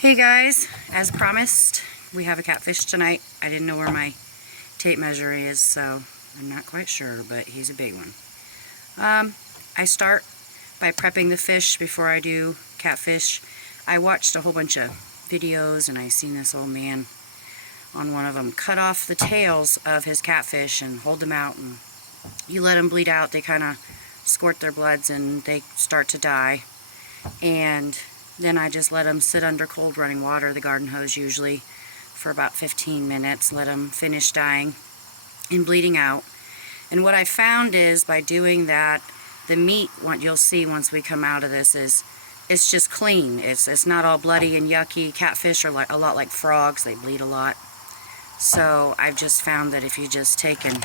Hey guys, as promised, we have a catfish tonight. I didn't know where my tape measure is, so I'm not quite sure, but he's a big one. I start by prepping the fish before I do catfish. I watched a whole bunch of videos and I seen this old man on one of them cut off the tails of his catfish and hold them out, and you let them bleed out. They kind of squirt their bloods and they start to die, and then I just let them sit under cold running water, the garden hose usually, for about 15 minutes, let them finish dying and bleeding out. And what I found is by doing that, the meat, what you'll see once we come out of this, is it's just clean. It's not all bloody and yucky. Catfish are like a lot like frogs, they bleed a lot. So I've just found that if you just take and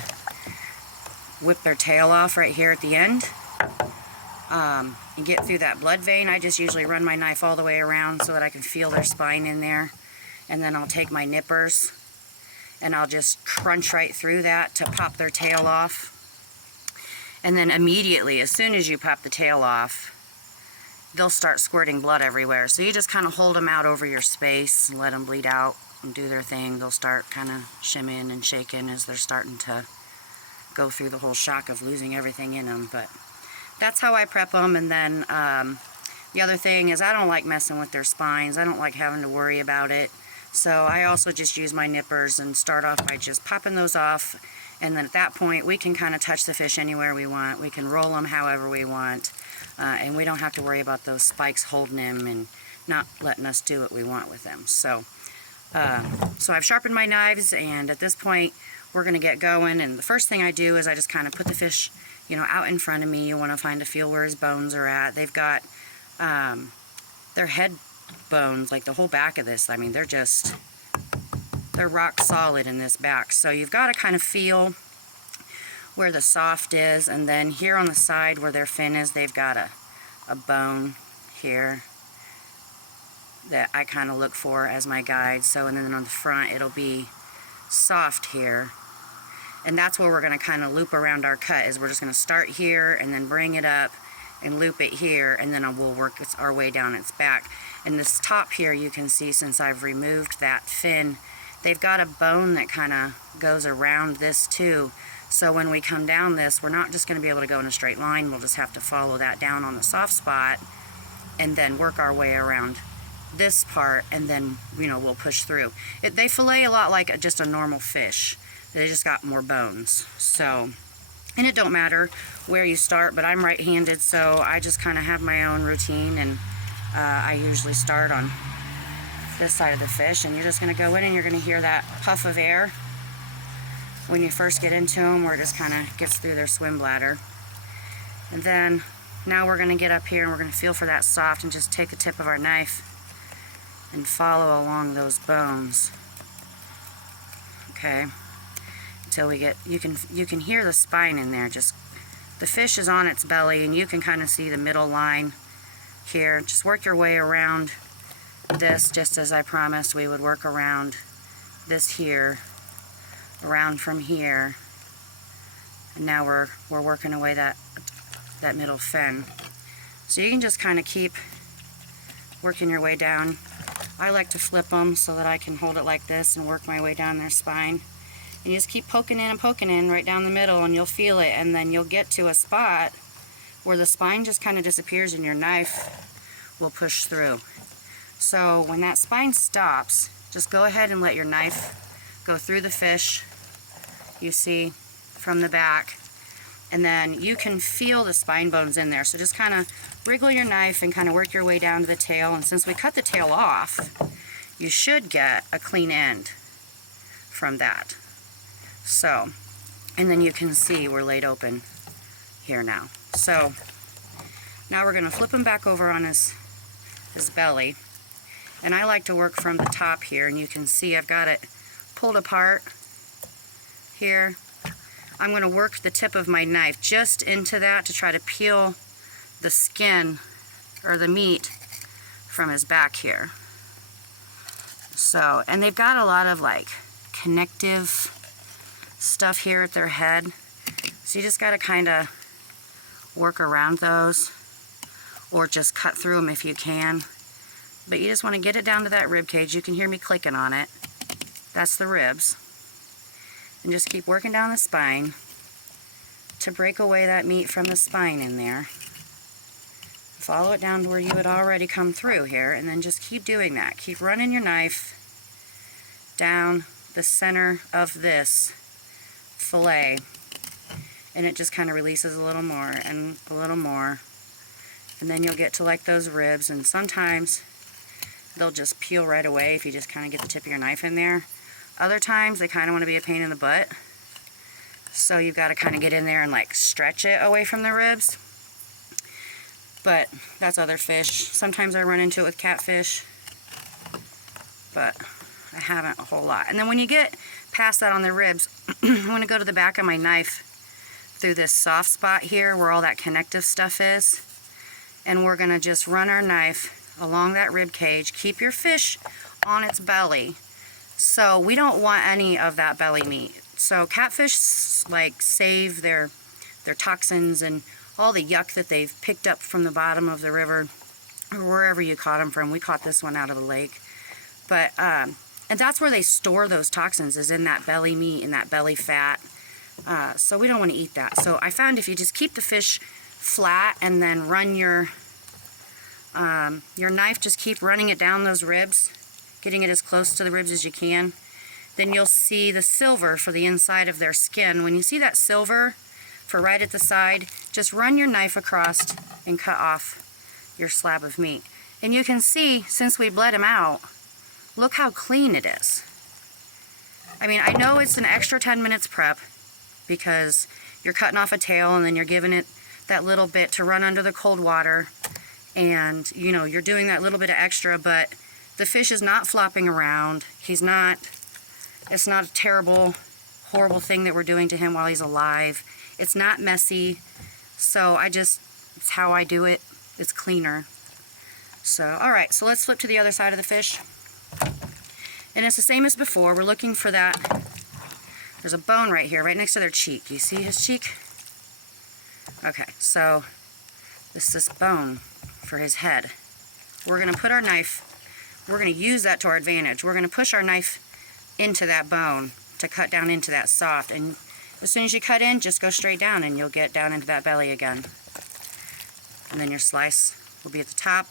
whip their tail off right here at the end, and get through that blood vein, I just usually run my knife all the way around so that I can feel their spine in there. And then I'll take my nippers and I'll just crunch right through that to pop their tail off. And then immediately, as soon as you pop the tail off, they'll start squirting blood everywhere. So you just kind of hold them out over your space and let them bleed out and do their thing. They'll start kind of shimming and shaking as they're starting to go through the whole shock of losing everything in them. But that's how I prep them. And then the other thing is I don't like messing with their spines. I don't like having to worry about it. So I also just use my nippers and start off by just popping those off. And then at that point we can kind of touch the fish anywhere we want. We can roll them however we want. And we don't have to worry about those spikes holding them and not letting us do what we want with them. So I've sharpened my knives, and at this point we're going to get going. And the first thing I do is I just kind of put the fish, out in front of me. You want to find a feel where his bones are at. They've got their head bones, like the whole back of this. I mean, they're rock solid in this back. So you've got to kind of feel where the soft is, and then here on the side where their fin is, they've got a bone here that I kind of look for as my guide. So, and then on the front it'll be soft here. And that's where we're going to kind of loop around our cut, is we're just going to start here and then bring it up and loop it here, and then we'll work our way down its back. And this top here, you can see, since I've removed that fin, they've got a bone that kind of goes around this too. So when we come down this, we're not just going to be able to go in a straight line. We'll just have to follow that down on the soft spot and then work our way around this part, and then we'll push through. They fillet a lot like just a normal fish. They just got more bones. So, and it don't matter where you start, but I'm right-handed, so I just kind of have my own routine, and I usually start on this side of the fish, and you're just going to go in and you're going to hear that puff of air when you first get into them, where it just kind of gets through their swim bladder. And then now we're going to get up here and we're going to feel for that soft, and just take the tip of our knife and follow along those bones. Okay, until we get, you can hear the spine in there. Just the fish is on its belly, and you can kind of see the middle line here. Just work your way around this, just as I promised we would work around this here, around from here, and now we're working away that middle fin. So you can just kind of keep working your way down. I like to flip them so that I can hold it like this and work my way down their spine. And you just keep poking in right down the middle, and you'll feel it, and then you'll get to a spot where the spine just kind of disappears and your knife will push through. So when that spine stops, just go ahead and let your knife go through the fish, you see, from the back, and then you can feel the spine bones in there. So just kind of wriggle your knife and kind of work your way down to the tail. And since we cut the tail off, you should get a clean end from that. So, and then you can see we're laid open here now. So now we're going to flip him back over on his belly. And I like to work from the top here, and you can see I've got it pulled apart here. I'm going to work the tip of my knife just into that to try to peel the skin or the meat from his back here. So, and they've got a lot of like connective stuff here at their head. So you just got to kind of work around those, or just cut through them if you can. But you just want to get it down to that rib cage. You can hear me clicking on it. That's the ribs. And just keep working down the spine to break away that meat from the spine in there. Follow it down to where you had already come through here, and then just keep doing that. Keep running your knife down the center of this fillet, and it just kind of releases a little more and a little more, and then you'll get to like those ribs, and sometimes they'll just peel right away if you just kind of get the tip of your knife in there. Other times they kind of want to be a pain in the butt, so you've got to kind of get in there and like stretch it away from the ribs. But that's other fish. Sometimes I run into it with catfish, but I haven't a whole lot. And then when you get past that on the ribs, I'm going to go to the back of my knife through this soft spot here where all that connective stuff is, and we're going to just run our knife along that rib cage. Keep your fish on its belly, so we don't want any of that belly meat. So catfish like save their toxins and all the yuck that they've picked up from the bottom of the river or wherever you caught them from. We caught this one out of the lake, but and that's where they store those toxins, is in that belly meat and that belly fat. So we don't want to eat that. So I found if you just keep the fish flat and then run your knife, just keep running it down those ribs, getting it as close to the ribs as you can, then you'll see the silver for the inside of their skin. When you see that silver for right at the side, just run your knife across and cut off your slab of meat. And you can see, since we bled them out, look how clean it is. I mean, I know it's an extra 10 minutes prep because you're cutting off a tail and then you're giving it that little bit to run under the cold water, and you know, you're doing that little bit of extra, but the fish is not flopping around. It's not a terrible, horrible thing that we're doing to him while he's alive. It's not messy. So it's how I do it. It's cleaner. So, alright, so let's flip to the other side of the fish. And it's the same as before. We're looking for that. There's a bone right here, right next to their cheek. You see his cheek? Okay, so this is bone for his head. We're going to put our knife, we're going to use that to our advantage. We're going to push our knife into that bone to cut down into that soft. And as soon as you cut in, just go straight down and you'll get down into that belly again. And then your slice will be at the top.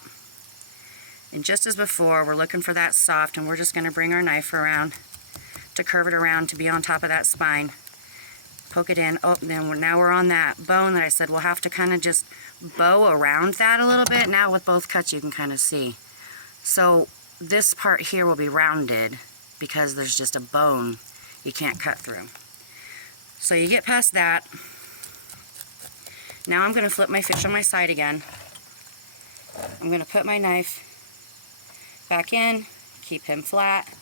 And just as before, we're looking for that soft, and we're just going to bring our knife around to curve it around to be on top of that spine. Poke it in. Oh, then now we're on that bone that I said we'll have to kind of just bow around that a little bit. Now with both cuts you can kind of see. So this part here will be rounded because there's just a bone you can't cut through. So you get past that. Now I'm going to flip my fish on my side again. I'm going to put my knife back in, keep him flat,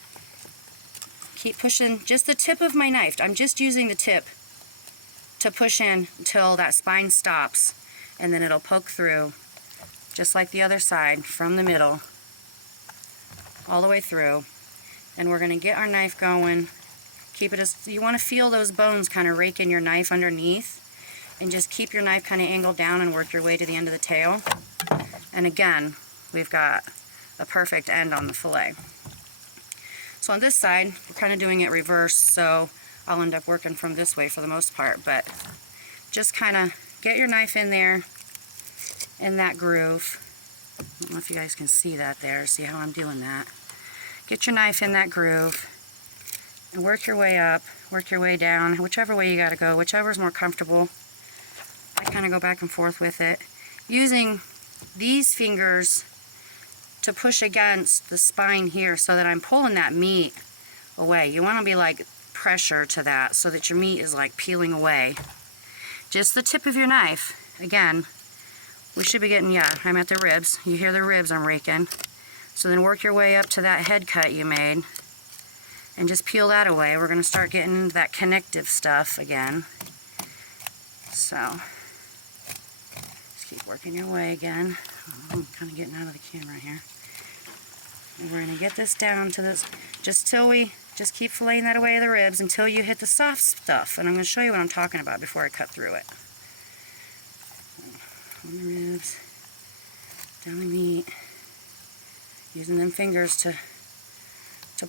keep pushing just the tip of my knife. I'm just using the tip to push in until that spine stops, and then it'll poke through just like the other side from the middle all the way through. And we're going to get our knife going. Keep it as you want to feel those bones kind of rake in your knife underneath, and just keep your knife kind of angled down and work your way to the end of the tail. And again, we've got a perfect end on the fillet. So on this side, we're kind of doing it reverse, so I'll end up working from this way for the most part, but just kind of get your knife in there in that groove. I don't know if you guys can see that there, see how I'm doing that. Get your knife in that groove and work your way up, work your way down, whichever way you got to go, whichever's more comfortable. I kind of go back and forth with it, using these fingers to push against the spine here so that I'm pulling that meat away. You want to be like pressure to that so that your meat is like peeling away. Just the tip of your knife. Again, we should be getting, yeah, I'm at the ribs. You hear the ribs I'm raking. So then work your way up to that head cut you made and just peel that away. We're going to start getting into that connective stuff again. So just keep working your way again. I'm kind of getting out of the camera here. And we're going to get this down to this, just till we just keep filleting that away of the ribs until you hit the soft stuff. And I'm going to show you what I'm talking about before I cut through it. On the ribs, down the meat, Using them fingers to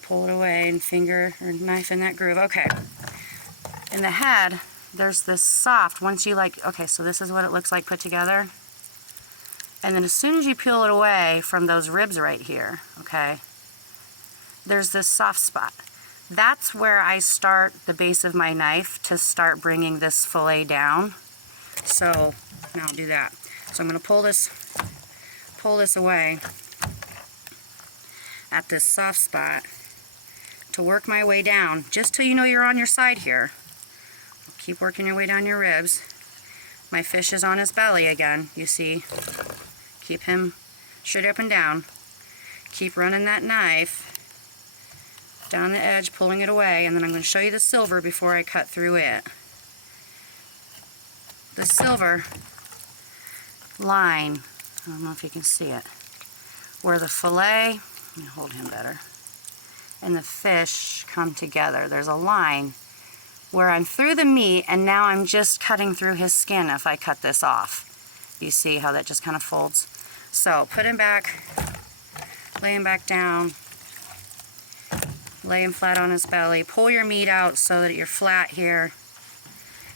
pull it away and finger or knife in that groove. Okay. In the head, there's this soft, once you like, okay, so this is what it looks like put together. And then as soon as you peel it away from those ribs right here, okay, there's this soft spot. That's where I start the base of my knife to start bringing this fillet down. So now I'll do that. So I'm going to pull this away at this soft spot to work my way down, just till you know you're on your side here. Keep working your way down your ribs. My fish is on his belly again, you see. Keep him straight up and down. Keep running that knife down the edge, pulling it away, and then I'm going to show you the silver before I cut through it. The silver line, I don't know if you can see it, where the fillet, let me hold him better, and the fish come together. There's a line where I'm through the meat and now I'm just cutting through his skin if I cut this off. You see how that just kind of folds? So put him back, lay him back down, lay him flat on his belly, pull your meat out so that you're flat here,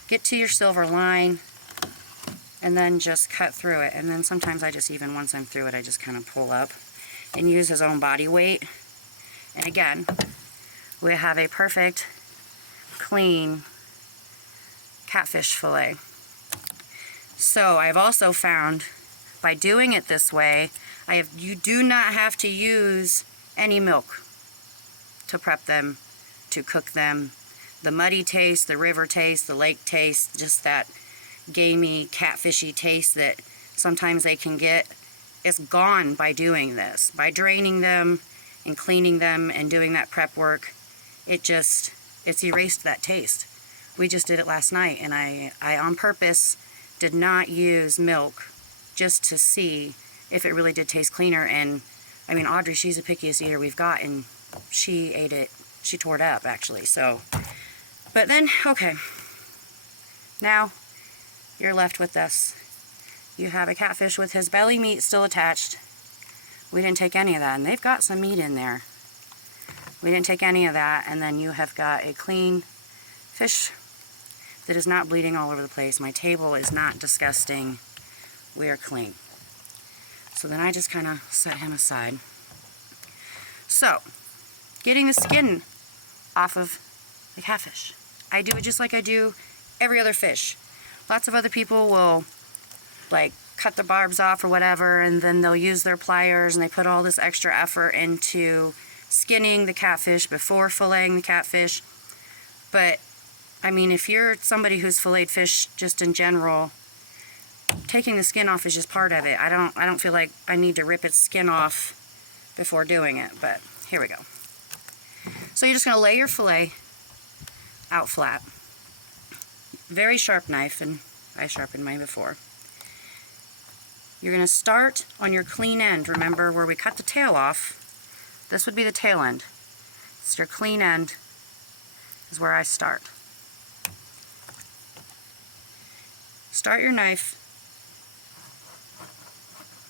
get to your silver line, and then just cut through it. And then sometimes I just, even once I'm through it, I just kind of pull up and use his own body weight. And again, we have a perfect, clean catfish fillet. So I've also found, by doing it this way, you do not have to use any milk to prep them, to cook them. The muddy taste, the river taste, the lake taste, just that gamey, catfishy taste that sometimes they can get, is gone by doing this. By draining them and cleaning them and doing that prep work, it's erased that taste. We just did it last night, and I on purpose did not use milk just to see if it really did taste cleaner. And I mean, Audrey, she's the pickiest eater we've got, and she ate it, she tore it up actually. So, but then, okay, now you're left with this. You have a catfish with his belly meat still attached. We didn't take any of that, and they've got some meat in there. We didn't take any of that, and then you have got a clean fish that is not bleeding all over the place. My table is not disgusting. We are clean. So then I just kind of set him aside. So, getting the skin off of the catfish. I do it just like I do every other fish. Lots of other people will like cut the barbs off or whatever, and then they'll use their pliers and they put all this extra effort into skinning the catfish before filleting the catfish. But I mean, if you're somebody who's filleted fish just in general, taking the skin off is just part of it. I don't feel like I need to rip its skin off before doing it, but here we go. So you're just going to lay your fillet out flat. Very sharp knife, and I sharpened mine before. You're going to start on your clean end. Remember where we cut the tail off? This would be the tail end. So your clean end is where I start. Start your knife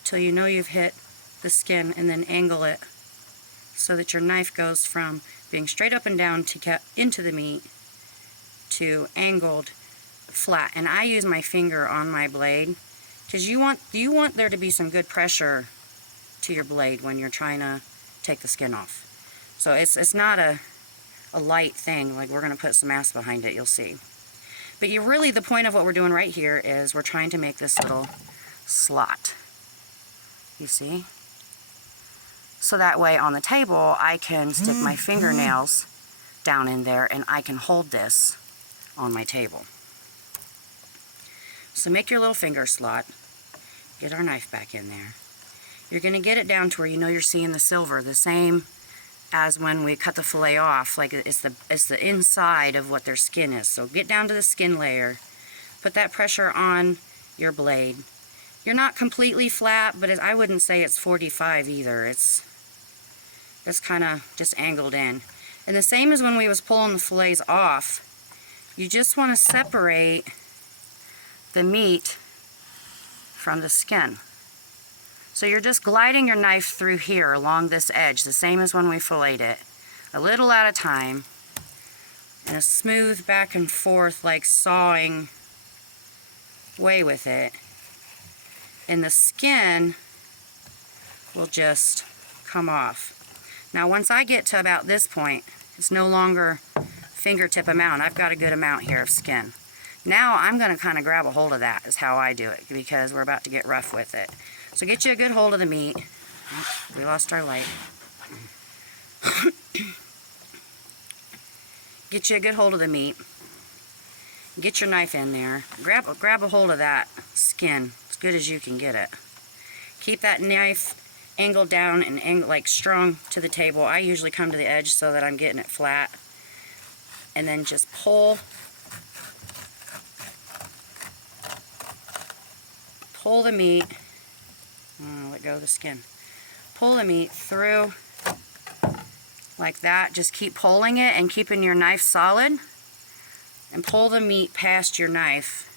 till you know you've hit the skin, and then angle it so that your knife goes from being straight up and down to get into the meat to angled flat. And I use my finger on my blade because you want there to be some good pressure to your blade when you're trying to take the skin off. So it's not a light thing, like we're going to put some mass behind it, you'll see. But the point of what we're doing right here is we're trying to make this little slot. You see? So that way on the table I can stick my fingernails down in there and I can hold this on my table. So make your little finger slot. Get our knife back in there. You're going to get it down to where you know you're seeing the silver, the same as when we cut the fillet off. Like it's the inside of what their skin is. So get down to the skin layer. Put that pressure on your blade. You're not completely flat, but I wouldn't say it's 45 either. It's kind of just angled in. And the same as when we was pulling the fillets off. You just want to separate the meat from the skin. So you're just gliding your knife through here along this edge, the same as when we filleted it. A little at a time. And a smooth back and forth, like sawing way with it. And the skin will just come off. Now once I get to about this point, it's no longer fingertip amount. I've got a good amount here of skin. Now I'm going to kind of grab a hold of that is how I do it, because we're about to get rough with it. So get you a good hold of the meat. Oh, we lost our light. Get you a good hold of the meat. Get your knife in there. Grab a hold of that skin as good as you can get it. Keep that knife angled down and like strong to the table. I usually come to the edge so that I'm getting it flat. And then just pull the meat. Let go of the skin. Pull the meat through like that. Just keep pulling it and keeping your knife solid. And pull the meat past your knife,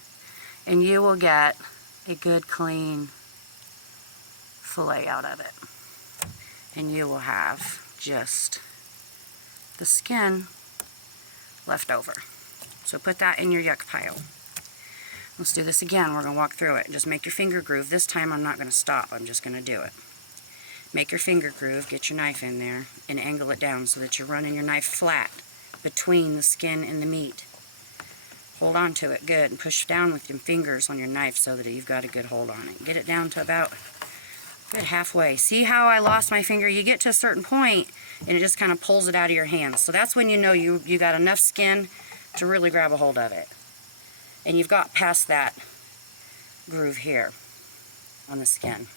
and you will get a good clean fillet out of it. And you will have just the skin left over. So put that in your yuck pile. Let's do this again. We're going to walk through it. Just make your finger groove. This time I'm not going to stop. I'm just going to do it. Make your finger groove. Get your knife in there and angle it down so that you're running your knife flat between the skin and the meat. Hold on to it good and push down with your fingers on your knife so that you've got a good hold on it. Get it down to about good halfway. See how I lost my finger? You get to a certain point and it just kind of pulls it out of your hands. So that's when you know you got enough skin to really grab a hold of it. And you've got past that groove here on the skin.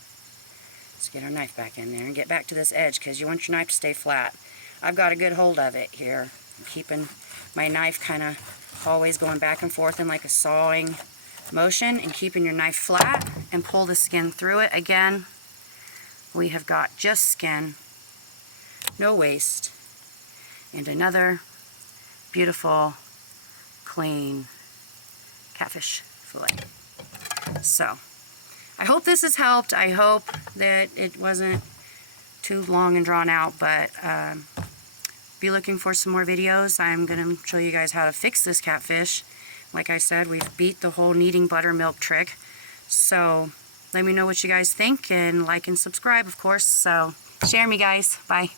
Let's get our knife back in there and get back to this edge because you want your knife to stay flat. I've got a good hold of it here. I'm keeping my knife kind of always going back and forth in like a sawing motion and keeping your knife flat, and pull the skin through it. Again, we have got just skin, no waste, and another beautiful, clean catfish fillet. So, I hope this has helped. I hope that it wasn't too long and drawn out, but be looking for some more videos. I'm going to show you guys how to fix this catfish. Like I said, we've beat the whole kneading buttermilk trick. So let me know what you guys think, and like and subscribe, of course. So share me, guys. Bye.